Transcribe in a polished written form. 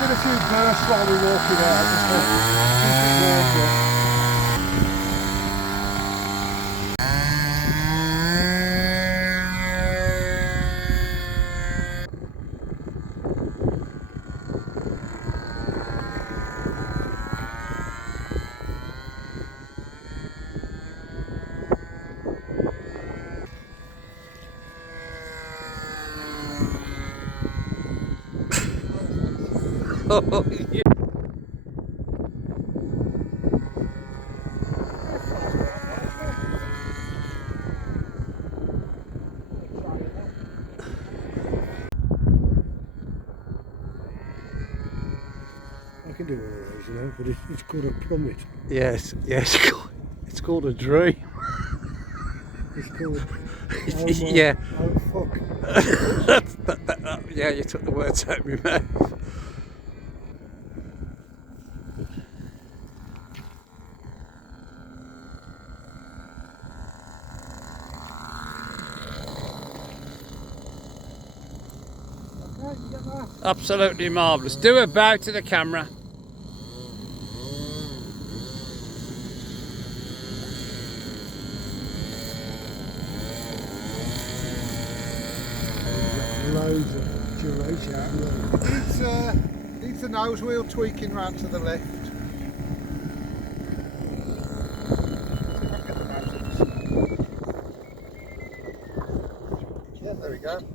give it a few bursts while we walk it out, just to keep it warmed up. Oh, yeah. I can do one of those, you know, but it's called a plummet. Yes, yes, it's called a dream. It's called. Yeah. Oh fuck. Yeah, you took the words out of my mouth. Okay, you get that? Absolutely marvellous. Do a bow to the camera. Loads of duration. Needs the nose wheel tweaking round to the left.